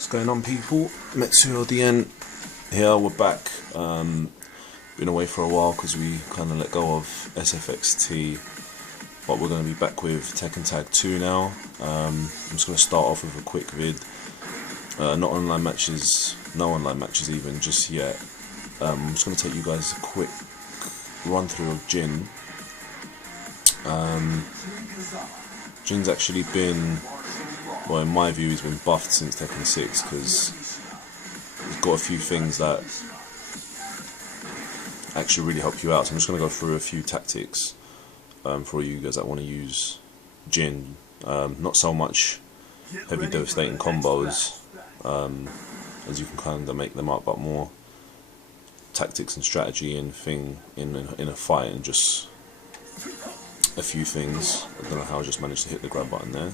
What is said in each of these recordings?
What's going on, people? Metsu LDN here. We're back. Been away for a while because we kind of let go of SFXT, but we're going to be back with Tekken Tag 2 now. I'm just going to start off with a quick vid. Not online matches, no online matches even just yet. I'm just going to take you guys a quick run through of Jin. Jin's actually been, well, in my view, he's been buffed since Tekken 6 because he's got a few things that actually really help you out. So I'm just going to go through a few tactics for all you guys that want to use Jin. Not so much heavy devastating combos, as you can kind of make them up, but more tactics and strategy and thing in a fight, and just a few things. I don't know how I just managed to hit the grab button there.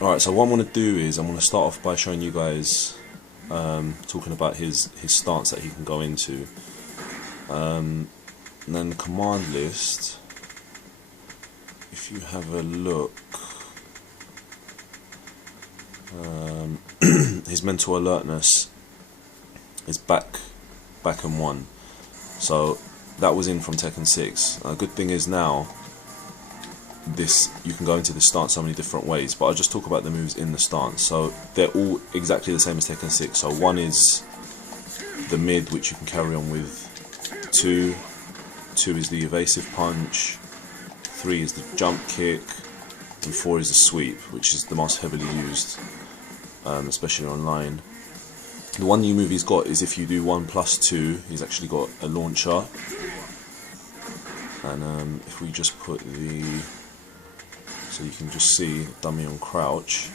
Alright, so what I'm going to do is I'm going to start off by showing you guys, talking about his stance that he can go into, and then the command list. If you have a look, his mental alertness is back and 1, so that was in from Tekken 6. A good thing is now you can go into this stance so many different ways, but I'll just talk about the moves in the stance. So they're all exactly the same as Tekken 6. So 1 is the mid, which you can carry on with. 2 is the evasive punch. 3 is the jump kick, and 4 is the sweep, which is the most heavily used, especially online. The one new move he's got is if you do 1+2, he's actually got a launcher. And if we just put so you can just see dummy on crouch.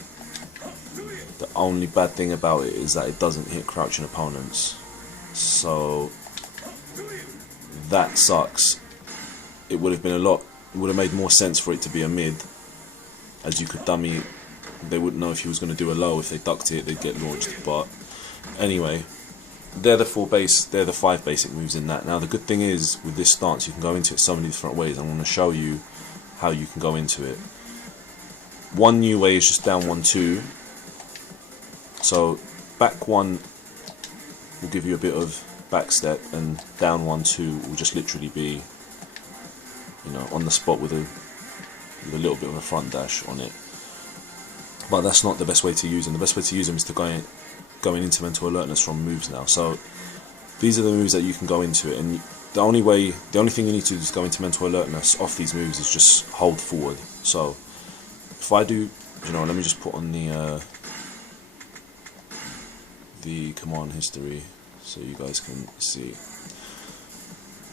The only bad thing about it is that it doesn't hit crouching opponents, so that sucks. It would have made more sense for it to be a mid, as you could dummy. They wouldn't know if he was going to do a low. If they ducked it, they'd get launched. But anyway, they're the 5 basic moves in that. Now the good thing is, with this stance, you can go into it so many different ways. I'm going to show you how you can go into it. One new way is just down 1-2. So back 1 will give you a bit of back step, and down 1-2 will just literally be, you know, on the spot with a little bit of a front dash on it. But that's not the best way to use them. The best way to use them is to going into mental alertness from moves now. So these are the moves that you can go into it, and the only thing you need to do is go into mental alertness off these moves is just hold forward. So if I do, you know, let me just put on the command history so you guys can see.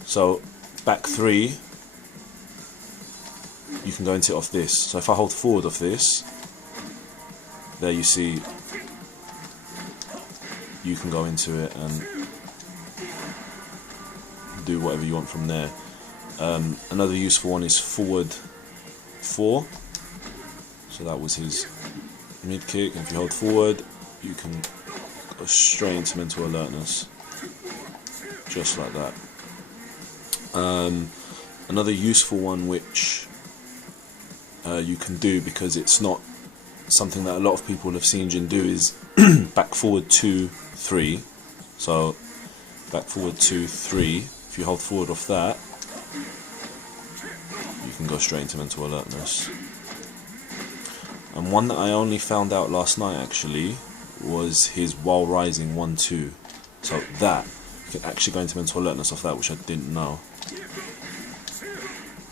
So back 3, you can go into it off this. So if I hold forward off this, there you see, you can go into it and do whatever you want from there. Another useful one is forward 4. So that was his mid kick, and if you hold forward, you can go straight into mental alertness, just like that. Another useful one which you can do, because it's not something that a lot of people have seen Jin do, is back forward 2-3. So back forward 2-3. If you hold forward off that, you can go straight into mental alertness. And one that I only found out last night actually was his while rising 1-2. So that you can actually go into mental alertness off that, which I didn't know.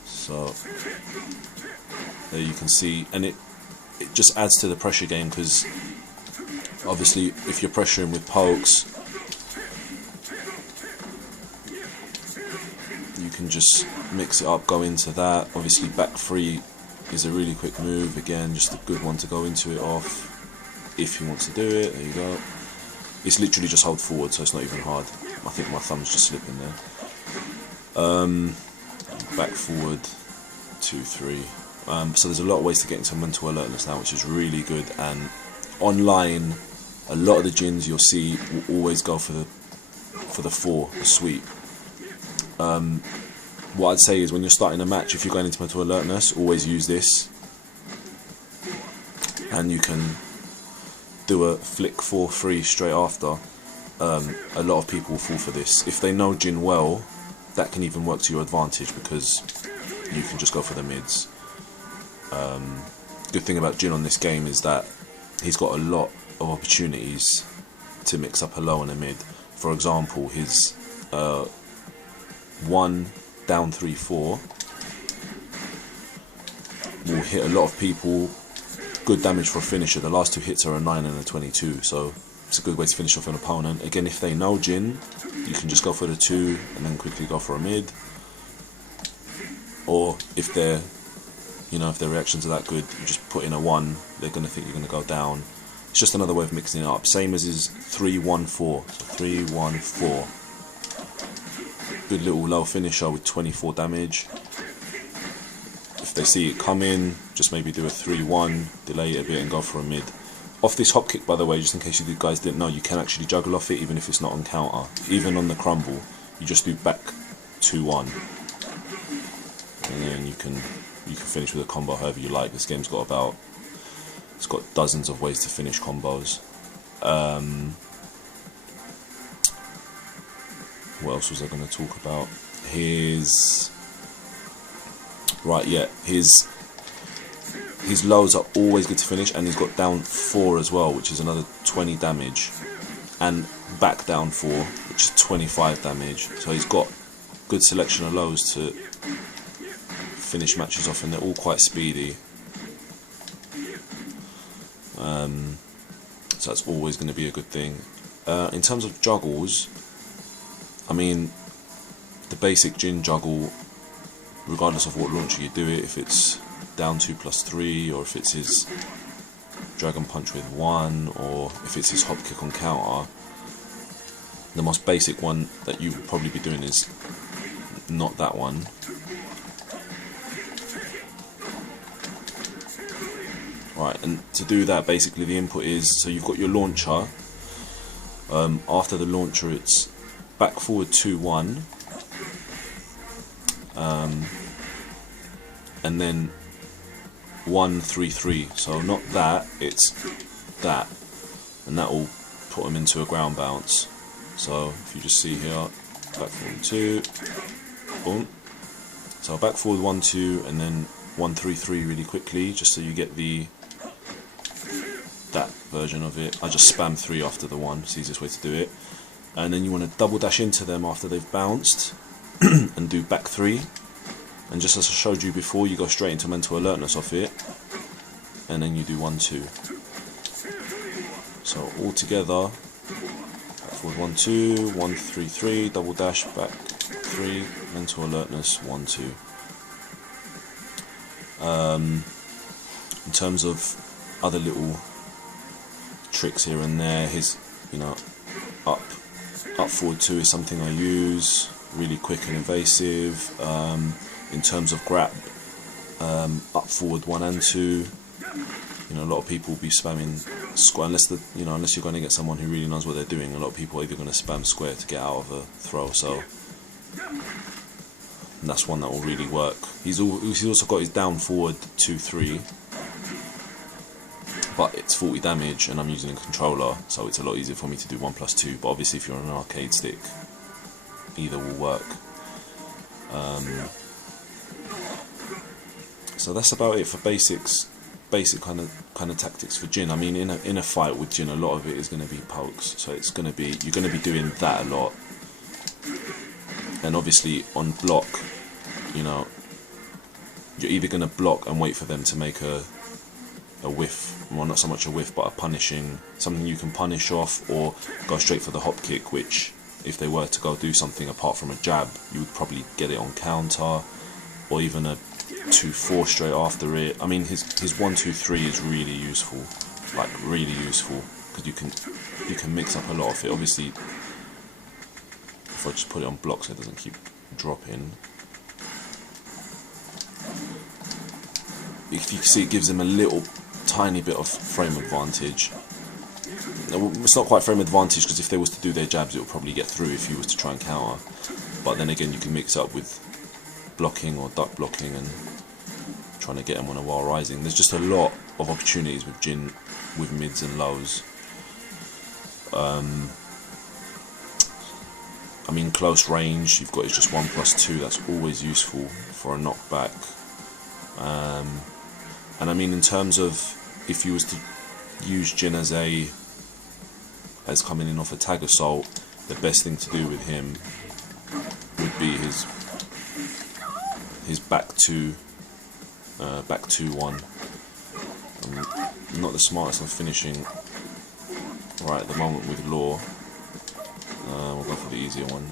So there you can see, and it just adds to the pressure game, because obviously if you're pressuring with pokes, you can just mix it up, go into that. Obviously back 3 is a really quick move, again just a good one to go into it off if you want to do it. There you go. It's literally just hold forward, so it's not even hard. I think my thumb's just slipping there. Back forward 2-3. So there's a lot of ways to get into mental alertness now, which is really good. And online, a lot of the Jins you'll see will always go for the 4, the sweep. What I'd say is, when you're starting a match, if you're going into mental alertness, always use this, and you can do a flick 4-3 straight after, a lot of people will fall for this. If they know Jin well, that can even work to your advantage, because you can just go for the mids. Good thing about Jin on this game is that he's got a lot of opportunities to mix up a low and a mid. For example, his 1 down 3-4 will hit a lot of people. Good damage for a finisher. The last 2 hits are a 9 and a 22, so it's a good way to finish off an opponent. Again, if they know Jin, you can just go for the 2 and then quickly go for a mid. Or if they're, if their reactions are that good, you just put in a 1. They're gonna think you're gonna go down. It's just another way of mixing it up. Same as his 3-1-4. So 3-1-4. Good little low finisher with 24 damage. If they see it coming, just maybe do a 3-1, delay it a bit and go for a mid. Off this hop kick, by the way, just in case you guys didn't know, you can actually juggle off it even if it's not on counter. Even on the crumble, you just do back 2-1. And then you can finish with a combo however you like. This game's got it's got dozens of ways to finish combos. What else was I going to talk about? His lows are always good to finish, and he's got down 4 as well, which is another 20 damage, and back down 4, which is 25 damage. So he's got good selection of lows to finish matches off, and they're all quite speedy. So that's always going to be a good thing. In terms of juggles, I mean, the basic Jin juggle, regardless of what launcher you do it, if it's down 2+3, or if it's his dragon punch with 1, or if it's his hop kick on counter, the most basic one that you would probably be doing is not that one. Right, and to do that, basically the input is, so you've got your launcher. After the launcher, it's back forward 2-1, and then 1-3-3. So not that, it's that, and that will put them into a ground bounce. So if you just see here, back forward 2, boom. So back forward 1-2, and then 1-3-3 really quickly, just so you get that version of it. I just spam 3 after the 1, it's the easiest way to do it. And then you want to double dash into them after they've bounced and do back 3. And just as I showed you before, you go straight into mental alertness off it, and then you do 1-2. So all together, back forward 1-2, 1-3-3, double dash, back 3, mental alertness, 1-2. In terms of other little tricks here and there, his up forward 2 is something I use, really quick and evasive. In terms of grab, up forward 1 and 2, a lot of people will be spamming square, unless you're going to get someone who really knows what they're doing. A lot of people are either going to spam square to get out of a throw, so that's one that will really work. He's also got his down forward 2-3, but it's 40 damage, and I'm using a controller, so it's a lot easier for me to do 1+2. But obviously, if you're on an arcade stick, either will work. So that's about it for basic kind of tactics for Jin. I mean, in a fight with Jin, a lot of it is going to be pokes, so you're going to be doing that a lot. And obviously on block, you're either going to block and wait for them to make a whiff, well, not so much a whiff, but a punishing, something you can punish off, or go straight for the hop kick, which if they were to go do something apart from a jab, you would probably get it on counter, or even a 2-4 straight after it. I mean, his 1-2-3 is really useful, like really useful, because you can mix up a lot of it. Obviously, if I just put it on block so it doesn't keep dropping, if you can see, it gives him a little tiny bit of frame advantage. It's not quite frame advantage, because if they was to do their jabs, it would probably get through if you was to try and counter. But then again, you can mix up with blocking or duck blocking and trying to get them on a while rising. There's just a lot of opportunities with Jin with mids and lows. I mean, close range, you've got is just 1+2. That's always useful for a knockback. And I mean, in terms of if you was to use Jin as coming in off a tag assault, the best thing to do with him would be his back 2-1. I'm not the smartest on finishing right at the moment with Law. We'll go for the easier one.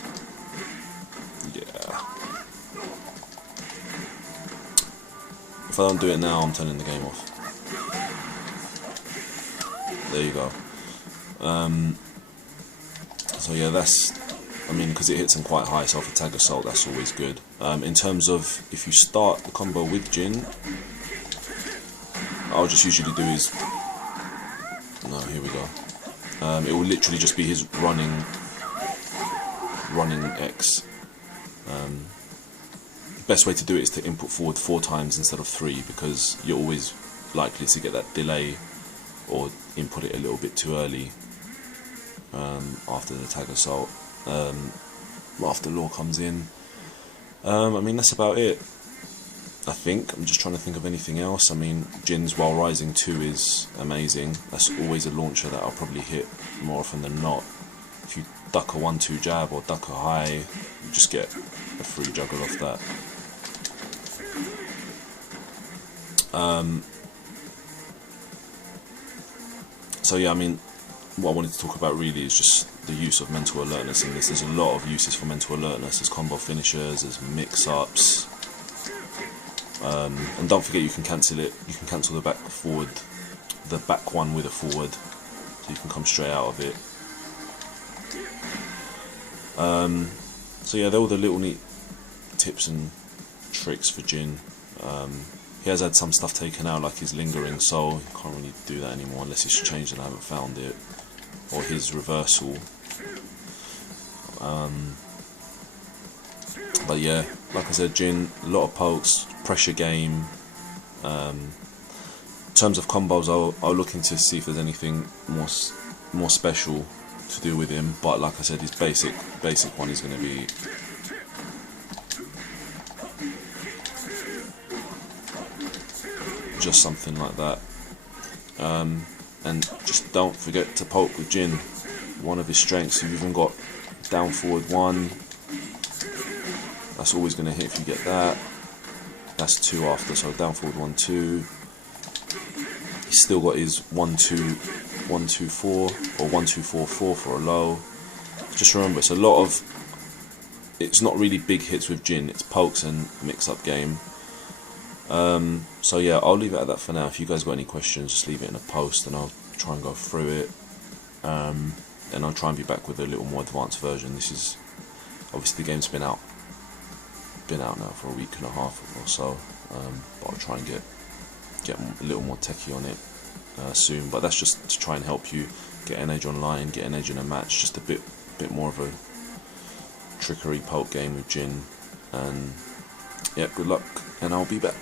Yeah. If I don't do it now, I'm turning the game off. There you go. So yeah, that's, I mean, because it hits him quite high, so off a tag assault, that's always good. In terms of if you start the combo with Jin, I'll just usually do is, no, here we go. It will literally just be his running X. The best way to do it is to input forward 4 times instead of 3, because you're always likely to get that delay or input it a little bit too early after the tag assault. After Law comes in. I mean, that's about it, I think. I'm just trying to think of anything else. I mean, Jin's While Rising 2 is amazing. That's always a launcher that I'll probably hit more often than not. If you duck a 1-2 jab or duck a high, you just get a free juggle off that. So yeah, I mean, what I wanted to talk about really is just the use of mental alertness in this. There's a lot of uses for mental alertness. There's combo finishers, there's mix-ups, and don't forget you can cancel it. You can cancel the back one with a forward, so you can come straight out of it. So yeah, they're all the little neat tips and tricks for Jin. He has had some stuff taken out, like his lingering, so you can't really do that anymore unless it's changed and I haven't found it, or his reversal. But yeah, like I said, Jin, a lot of pokes, pressure game. In terms of combos, I'll look into see if there's anything more special to do with him. But like I said, his basic one is going to be just something like that. And just don't forget to poke with Jin. One of his strengths, you've even got down forward 1. That's always going to hit if you get that. That's 2 after, so down forward 1, 2. He's still got his 1, 2, 1, 2, 4 or 1, 2, 4, 4 for a low. Just remember, it's not really big hits with Jin. It's pokes and mix-up game. So yeah, I'll leave it at that for now. If you guys got any questions, just leave it in a post and I'll try and go through it. And I'll try and be back with a little more advanced version. This is obviously the game's been out now for a week and a half or so, but I'll try and get a little more techie on it soon. But that's just to try and help you get an edge online, get an edge in a match, just a bit more of a trickery poke game with Jin. And yeah, good luck, and I'll be back.